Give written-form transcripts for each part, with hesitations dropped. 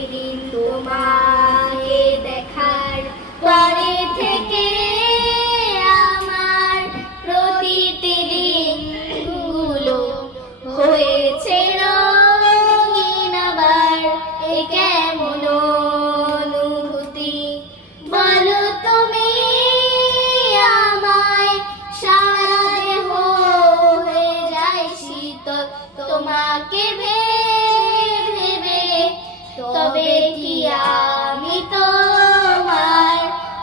সেদিন তোমাকে দেখার পরে থেকে আমার প্রতিটি দিনগুলো হয়েছে রঙিন। আবার এ কেমন অনুভূতি বলো তুমি আমায়, সারা দেহ হয়ে যায় শীতল তোমাকে ভেবে। তবে কি আমি তোমার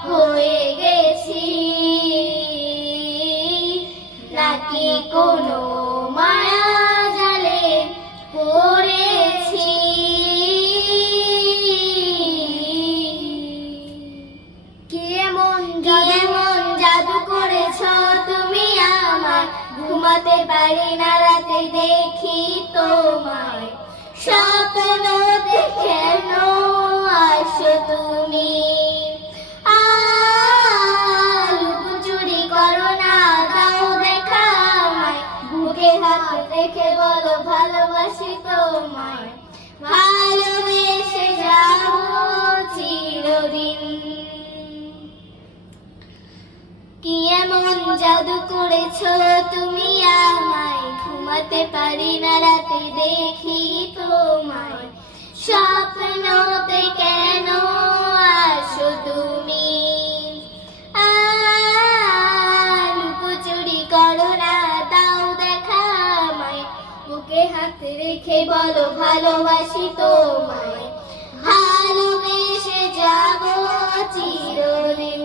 হয়ে গেছি, নাকি কোনো মায়া জালে পড়েছি? কি এমন জাদু করেছো তুমি আমার, ঘুমাতে পারি না রাতে দেখি তোমায়। স্বপ্নতে কেন আসো তুমি, লুকোচুরি করো না, দাও দেখা আমায়। বুকে হাত রেখে বলো ভালোবাসি তোমায়, ভালোবেসে যাবো চিরদিন। কি এমন জাদু করেছো তুমি আমায়, ঘুমাতে পারি না রাতে দেখি তোমায়। স্বপ্নতে কেন আসো তুমি, লুকোচুরি করো না, দাও দেখা আমায়। বুকে হাত রেখে বলো ভালোবাসি তোমায়, ভালোবেসে যাবো চিরদিন।